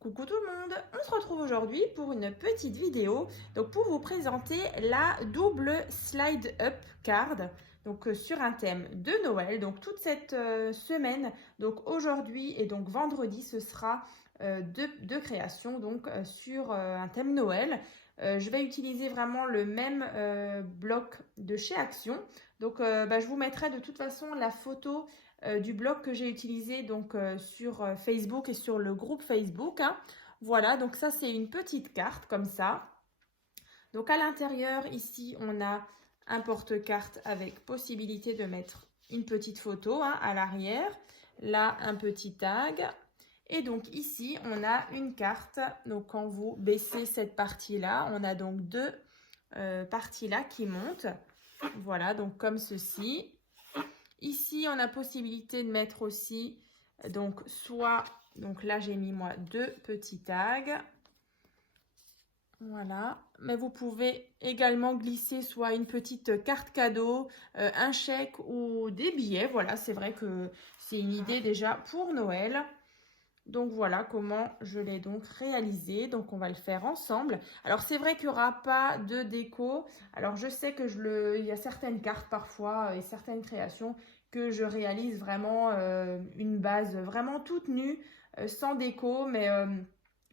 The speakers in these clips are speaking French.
Coucou tout le monde, on se retrouve aujourd'hui pour une petite vidéo donc pour vous présenter la double slide up card donc sur un thème de Noël. Donc toute cette semaine, donc aujourd'hui et donc vendredi, ce sera de création donc sur un thème Noël. Je vais utiliser vraiment le même bloc de chez Action. Donc je vous mettrai de toute façon la photo du blog que j'ai utilisé donc sur Facebook et sur le groupe Facebook, hein. Voilà, donc ça c'est une petite carte comme ça. Donc à l'intérieur ici on a un porte-carte avec possibilité de mettre une petite photo, hein, à l'arrière. Là un petit tag. Et donc ici on a une carte. Donc quand vous baissez cette partie-là, on a donc deux parties là qui montent. Voilà, donc comme ceci. Ici, on a possibilité de mettre aussi, donc soit, donc là j'ai mis moi deux petits tags. Voilà, mais vous pouvez également glisser soit une petite carte cadeau, un chèque ou des billets. Voilà, c'est vrai que c'est une idée déjà pour Noël. Donc voilà comment je l'ai donc réalisé. Donc on va le faire ensemble. Alors c'est vrai qu'il n'y aura pas de déco. Alors je sais que il y a certaines cartes parfois et certaines créations que je réalise vraiment une base vraiment toute nue, sans déco. Mais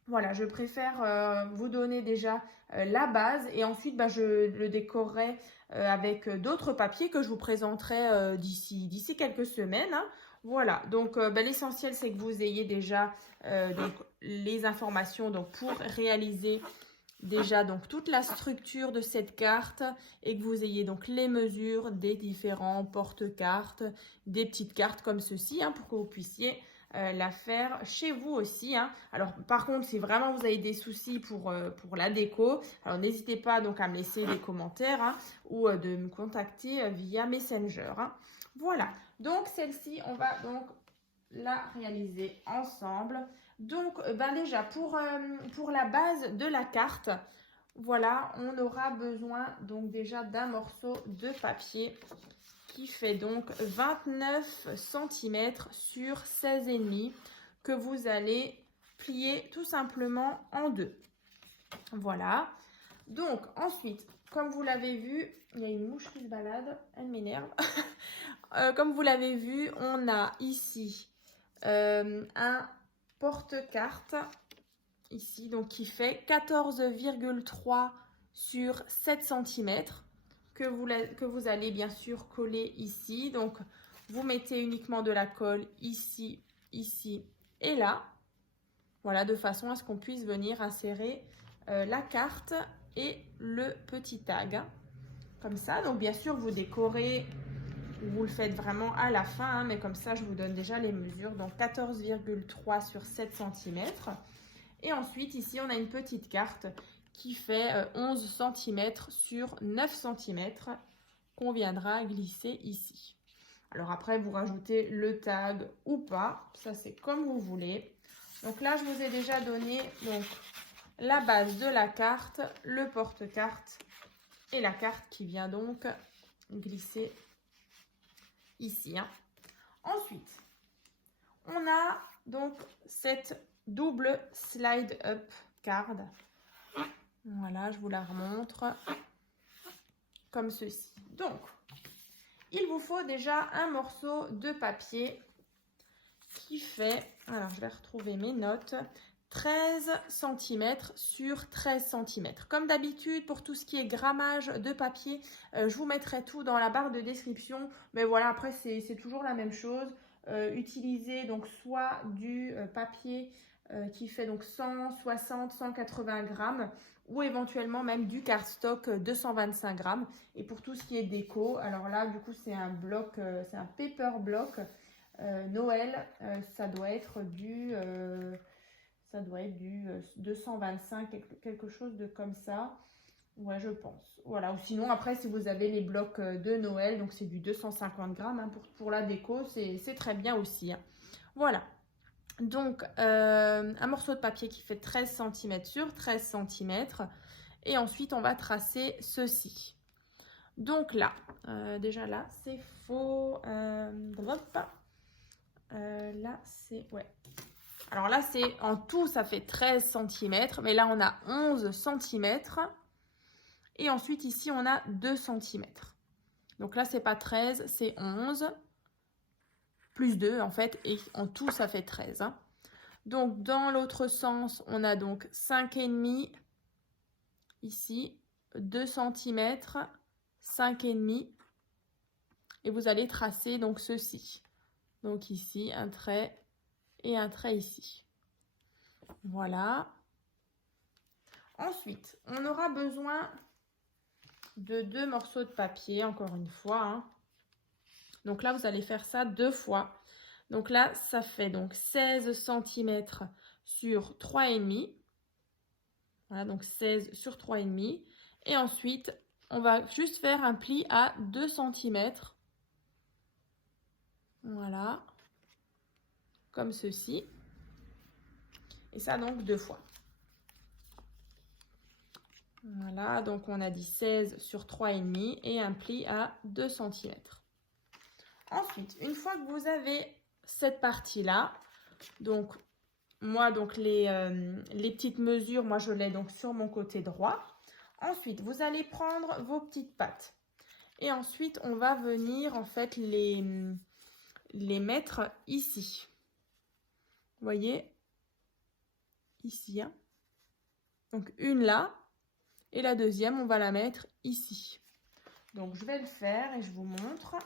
voilà, je préfère vous donner déjà la base et ensuite je le décorerai avec d'autres papiers que je vous présenterai d'ici quelques semaines, hein. Voilà, donc l'essentiel c'est que vous ayez déjà donc, les informations donc, pour réaliser déjà donc toute la structure de cette carte et que vous ayez donc les mesures des différents porte-cartes, des petites cartes comme ceci, hein, pour que vous puissiez la faire chez vous aussi, hein. Alors par contre, si vraiment vous avez des soucis pour la déco, alors n'hésitez pas donc à me laisser des commentaires, hein, ou de me contacter via Messenger, hein. Voilà, donc celle-ci, on va donc la réaliser ensemble. Donc déjà pour la base de la carte, voilà, on aura besoin donc déjà d'un morceau de papier qui fait donc 29 cm sur 16,5 que vous allez plier tout simplement en deux. Voilà. Donc ensuite, comme vous l'avez vu, il y a une mouche qui se balade, elle m'énerve. Comme vous l'avez vu, on a ici un porte-carte ici, donc qui fait 14,3 sur 7 cm que vous allez bien sûr coller ici. Donc vous mettez uniquement de la colle ici, ici et là. Voilà, de façon à ce qu'on puisse venir insérer la carte et le petit tag, hein, comme ça. Donc bien sûr vous décorez, vous le faites vraiment à la fin, hein, mais comme ça je vous donne déjà les mesures. Donc 14,3 sur 7 cm. Et ensuite ici on a une petite carte qui fait 11 cm sur 9 cm qu'on viendra glisser ici. Alors après vous rajoutez le tag ou pas, ça c'est comme vous voulez. Donc là je vous ai déjà donné donc la base de la carte, le porte-carte et la carte qui vient donc glisser ici, hein. Ensuite, on a donc cette double slide up card. Voilà, je vous la remontre comme ceci. Donc, il vous faut déjà un morceau de papier qui fait, alors je vais retrouver mes notes, 13 cm sur 13 cm. Comme d'habitude, pour tout ce qui est grammage de papier, je vous mettrai tout dans la barre de description. Mais voilà, après, c'est toujours la même chose. Utilisez donc soit du papier qui fait donc 160, 180 grammes ou éventuellement même du cardstock 225 grammes. Et pour tout ce qui est déco, alors là, du coup, c'est un bloc, c'est un paper block Noël. Ça doit être du 225, quelque chose de comme ça. Ouais, je pense. Voilà. Ou sinon, après, si vous avez les blocs de Noël, donc c'est du 250 grammes, hein, pour la déco, c'est très bien aussi, hein. Voilà. Donc, un morceau de papier qui fait 13 cm sur 13 cm. Et ensuite, on va tracer ceci. Donc là, déjà là, c'est faux. Là, c'est... Ouais. Alors là, c'est en tout, ça fait 13 cm, mais là, on a 11 cm. Et ensuite, ici, on a 2 cm. Donc là, c'est pas 13, c'est 11, plus 2 en fait, et en tout, ça fait 13. Hein. Donc, dans l'autre sens, on a donc 5,5 ici, 2 cm, 5,5. Et vous allez tracer donc ceci. Donc ici, un trait et un trait ici. Voilà. Ensuite, on aura besoin de 2 morceaux de papier, encore une fois. Hein. Donc là, vous allez faire ça 2 fois. Donc là, ça fait donc 16 cm sur 3,5. Voilà, donc 16 sur 3,5. Et ensuite, on va juste faire un pli à 2 cm. Voilà. Comme ceci. Et ça donc 2 fois. Voilà, donc on a dit 16 sur 3,5 et un pli à 2 cm. Ensuite, une fois que vous avez cette partie-là, donc moi, donc les petites mesures, moi je l'ai donc sur mon côté droit. Ensuite, vous allez prendre vos petites pattes. Et ensuite, on va venir en fait les mettre ici. Vous voyez? Ici. Hein. Donc une là. Et la deuxième, on va la mettre ici. Donc, je vais le faire et je vous montre.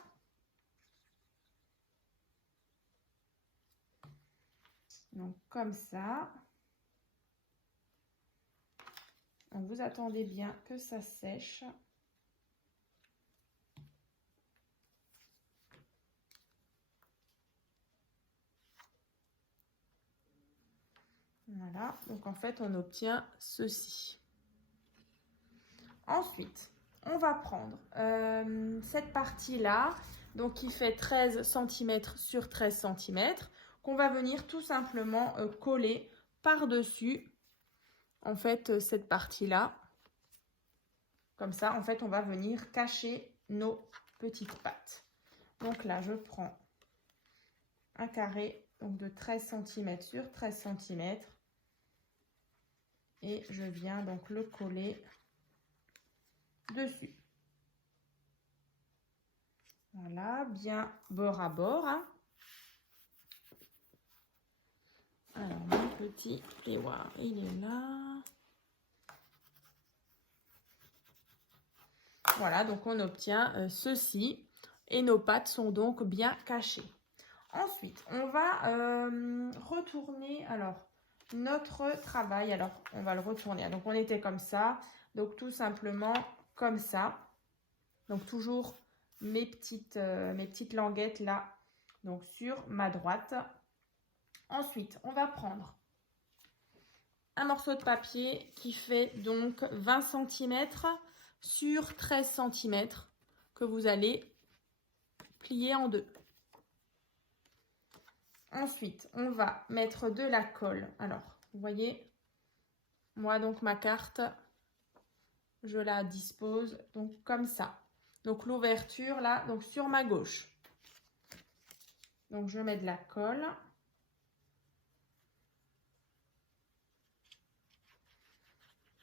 Donc, comme ça. Donc, vous attendez bien que ça sèche. Voilà. Donc, en fait, on obtient ceci. Ensuite, on va prendre cette partie-là, donc qui fait 13 cm sur 13 cm, qu'on va venir tout simplement coller par-dessus, en fait, cette partie-là. Comme ça, en fait, on va venir cacher nos petites pattes. Donc là, je prends un carré donc de 13 cm sur 13 cm et je viens donc le coller dessus. Voilà, bien bord à bord. Hein. Alors, mon petit pléoir, il est là. Voilà, donc on obtient ceci. Et nos pattes sont donc bien cachées. Ensuite, on va retourner alors notre travail. Alors, on va le retourner. Donc, on était comme ça. Donc, tout simplement comme ça. Donc, toujours mes petites languettes là. Donc, sur ma droite. Ensuite, on va prendre un morceau de papier qui fait donc 20 cm sur 13 cm que vous allez plier en deux. Ensuite, on va mettre de la colle. Alors, vous voyez, moi donc ma carte, je la dispose donc comme ça. Donc l'ouverture là, donc sur ma gauche. Donc je mets de la colle.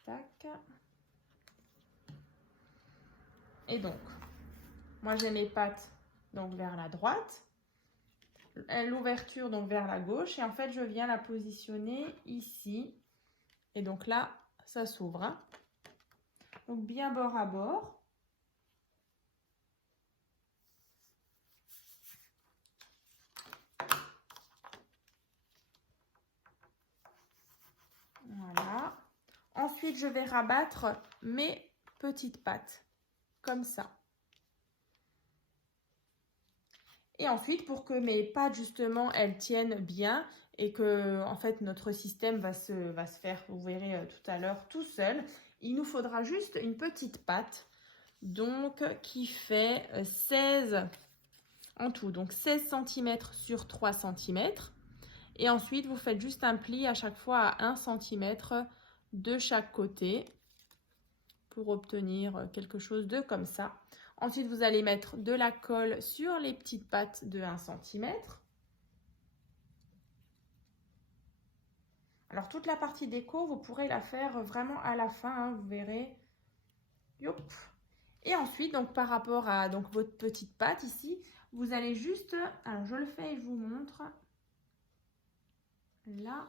Tac. Et donc, moi j'ai mes pattes donc vers la droite. L'ouverture donc vers la gauche. Et en fait, je viens la positionner ici. Et donc là, ça s'ouvre. Hein. Donc bien bord à bord. Voilà. Ensuite, je vais rabattre mes petites pattes. Comme ça. Et ensuite, pour que mes pattes, justement, elles tiennent bien et que, en fait, notre système va se faire, vous verrez tout à l'heure, tout seul, il nous faudra juste une petite patte, donc, qui fait 16 en tout, donc 16 cm sur 3 cm. Et ensuite, vous faites juste un pli à chaque fois à 1 cm de chaque côté pour obtenir quelque chose de comme ça. Ensuite, vous allez mettre de la colle sur les petites pattes de 1 cm. Alors, toute la partie déco, vous pourrez la faire vraiment à la fin, hein, vous verrez. Yop. Et ensuite, donc par rapport à donc, votre petite pâte ici, vous allez juste, alors je le fais et je vous montre, là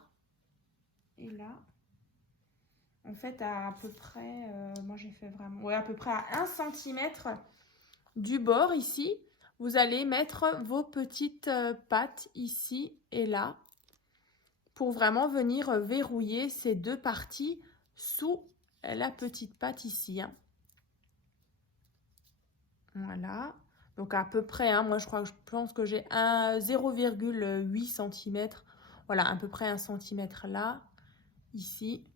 et là. En fait, à peu près, moi j'ai fait vraiment, ouais, à peu près à 1 cm du bord ici, vous allez mettre vos petites pâtes ici et là pour vraiment venir verrouiller ces deux parties sous la petite pâte ici. Hein. Voilà. Donc à peu près, hein, moi je pense que j'ai un 0,8 cm. Voilà, à peu près 1 cm là, ici.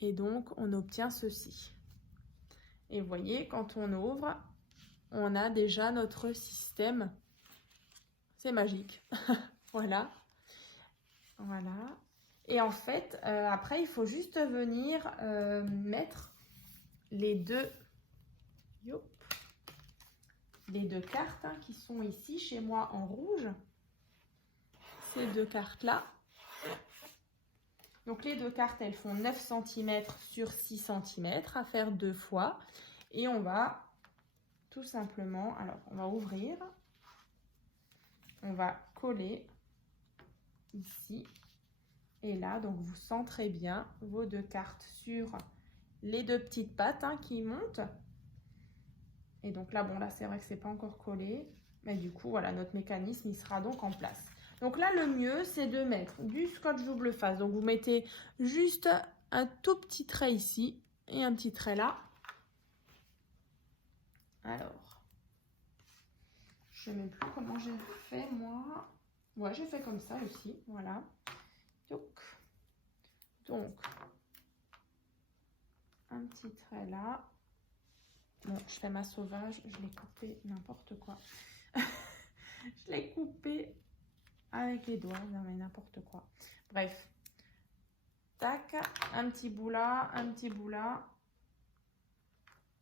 Et donc on obtient ceci. Et vous voyez, quand on ouvre, on a déjà notre système. C'est magique. Voilà. Voilà. Et en fait, après, il faut juste venir mettre les deux, les deux cartes hein, qui sont ici chez moi en rouge. Ces deux cartes-là. Donc, les deux cartes, elles font 9 cm sur 6 cm à faire 2 fois. Et on va tout simplement, alors, on va ouvrir. On va coller ici. Et là, donc vous centrez bien vos deux cartes sur les deux petites pattes hein, qui montent. Et donc là, bon, là, c'est vrai que c'est pas encore collé. Mais du coup, voilà, notre mécanisme, il sera donc en place. Donc là, le mieux, c'est de mettre du scotch double face. Donc vous mettez juste un tout petit trait ici et un petit trait là. Alors, je ne sais même plus comment j'ai fait, moi. Ouais, j'ai fait comme ça aussi, voilà. Donc, un petit trait là. Bon, je fais ma sauvage, je l'ai coupé n'importe quoi. Je l'ai coupé avec les doigts, non mais n'importe quoi. Bref. Tac, un petit bout là, un petit bout là.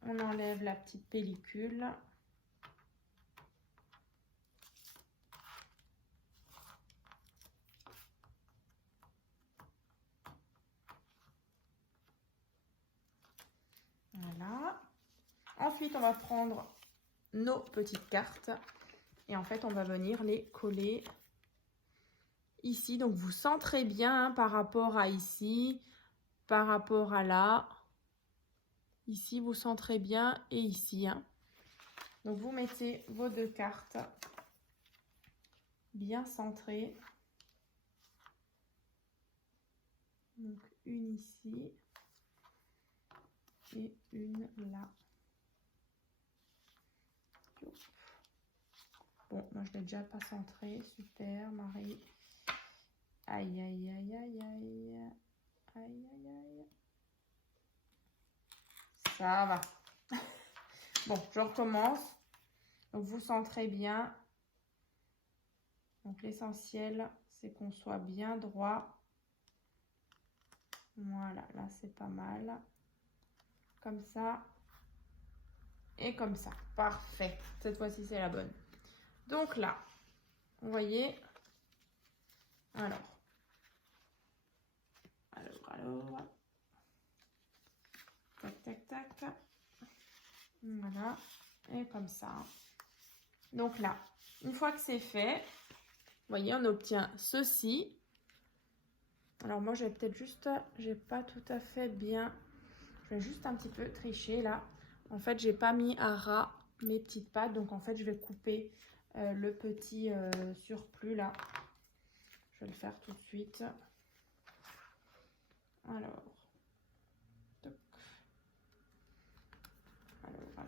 On enlève la petite pellicule. Voilà. Ensuite, on va prendre nos petites cartes et en fait, on va venir les coller ici. Donc, vous centrez bien hein, par rapport à ici, par rapport à là. Ici, vous centrez bien et ici. Hein. Donc, vous mettez vos deux cartes bien centrées. Donc, une ici et une là. Bon, moi je l'ai déjà pas centré. Super, Marie. Aïe, aïe, aïe, aïe, aïe. Aïe, aïe, aïe. Ça va. Bon, je recommence. Donc, vous centrez bien. Donc, l'essentiel, c'est qu'on soit bien droit. Voilà, là, c'est pas mal. Comme ça. Et comme ça. Parfait. Cette fois-ci, c'est la bonne. Donc là, vous voyez. Alors. Tac, tac, tac. Voilà. Et comme ça. Donc là, une fois que c'est fait, vous voyez, on obtient ceci. Alors moi, j'ai peut-être juste, j'ai pas tout à fait bien, je vais juste un petit peu tricher là. En fait, j'ai pas mis à ras mes petites pâtes, donc en fait, je vais couper le petit surplus là. Je vais le faire tout de suite. Alors, toc. Alors.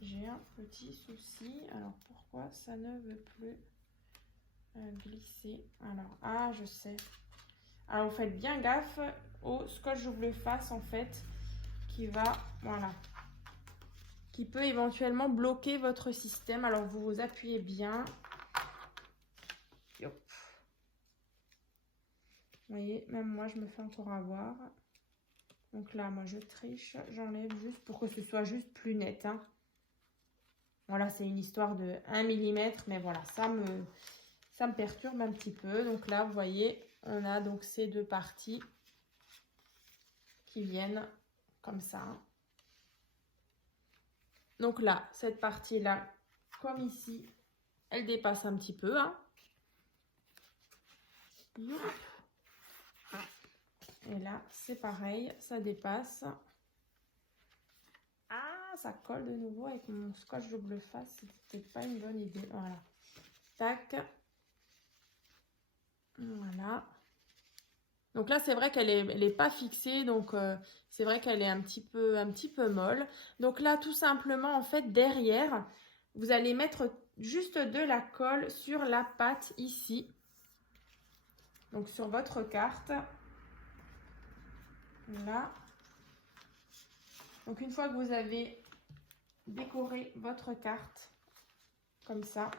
J'ai un petit souci. Alors, pourquoi ça ne veut plus glisser? Alors, ah, je sais. Alors, vous faites bien gaffe au scotch double face, en fait, qui va, voilà, qui peut éventuellement bloquer votre système. Alors, vous vous appuyez bien. Hop. Vous voyez, même moi, je me fais encore avoir. Donc là, moi, je triche. J'enlève juste pour que ce soit juste plus net. Hein. Voilà, c'est une histoire de 1 mm. Mais voilà, ça ça me perturbe un petit peu. Donc là, vous voyez, on a donc ces deux parties qui viennent comme ça. Donc là, cette partie-là, comme ici, elle dépasse un petit peu. Hein. Et là, c'est pareil, ça dépasse. Ah, ça colle de nouveau avec mon scotch double face. C'était peut-être pas une bonne idée. Voilà. Tac. Voilà. Donc là, c'est vrai qu'elle est pas fixée. Donc, c'est vrai qu'elle est un petit peu molle. Donc là, tout simplement, en fait, derrière, vous allez mettre juste de la colle sur la pâte ici. Donc, sur votre carte. Là. Donc, une fois que vous avez décoré votre carte, comme ça,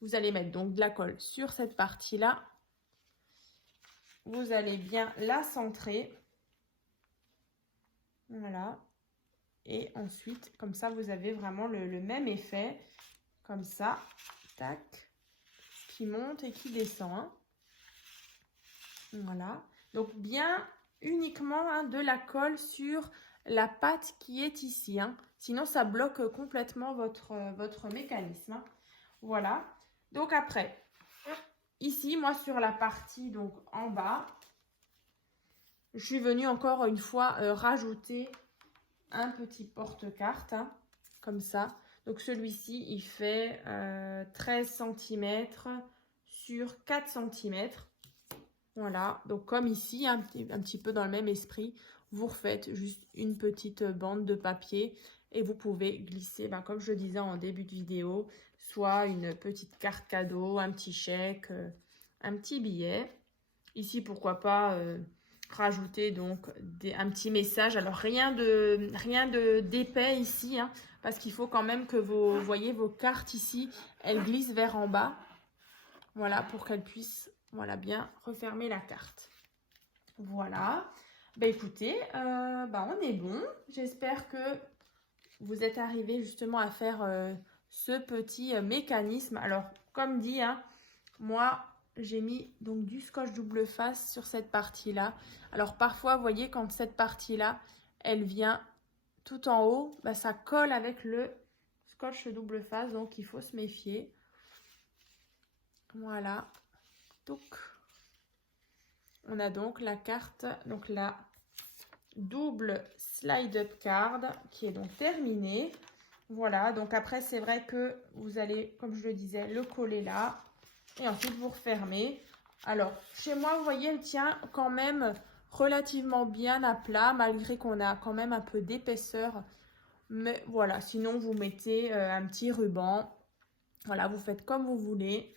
vous allez mettre donc de la colle sur cette partie-là. Vous allez bien la centrer. Voilà. Et ensuite, comme ça, vous avez vraiment le même effet. Comme ça. Tac. Qui monte et qui descend. Hein. Voilà. Donc, bien uniquement hein, de la colle sur la pâte qui est ici. Hein. Sinon, ça bloque complètement votre mécanisme. Hein. Voilà. Donc, après, ici, moi, sur la partie donc en bas, je suis venue encore une fois rajouter un petit porte-carte, hein, comme ça. Donc, celui-ci, il fait 13 cm sur 4 cm. Voilà, donc comme ici, un petit peu dans le même esprit, vous refaites juste une petite bande de papier et vous pouvez glisser, comme je le disais en début de vidéo, soit une petite carte cadeau, un petit chèque, un petit billet. Ici, pourquoi pas rajouter donc un petit message. Alors, rien de d'épais ici, hein, parce qu'il faut quand même que vous voyez vos cartes ici, elles glissent vers en bas. Voilà, pour qu'elles puissent... Voilà, bien refermer la carte. Voilà. Écoutez, on est bon. J'espère que vous êtes arrivés justement à faire ce petit mécanisme. Alors, comme dit, hein, moi, j'ai mis donc du scotch double face sur cette partie-là. Alors, parfois, vous voyez, quand cette partie-là, elle vient tout en haut, ça colle avec le scotch double face. Donc, il faut se méfier. Voilà. Donc, on a donc la carte, donc la double slide-up card qui est donc terminée. Voilà, donc après, c'est vrai que vous allez, comme je le disais, le coller là. Et ensuite, vous refermez. Alors, chez moi, vous voyez, elle tient quand même relativement bien à plat, malgré qu'on a quand même un peu d'épaisseur. Mais voilà, sinon, vous mettez un petit ruban. Voilà, vous faites comme vous voulez.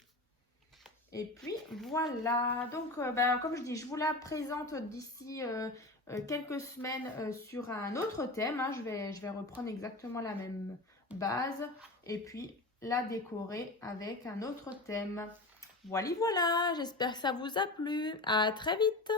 Et puis voilà, donc comme je dis, je vous la présente d'ici quelques semaines sur un autre thème. Hein. Je vais reprendre exactement la même base et puis la décorer avec un autre thème. Voilà, j'espère que ça vous a plu. À très vite.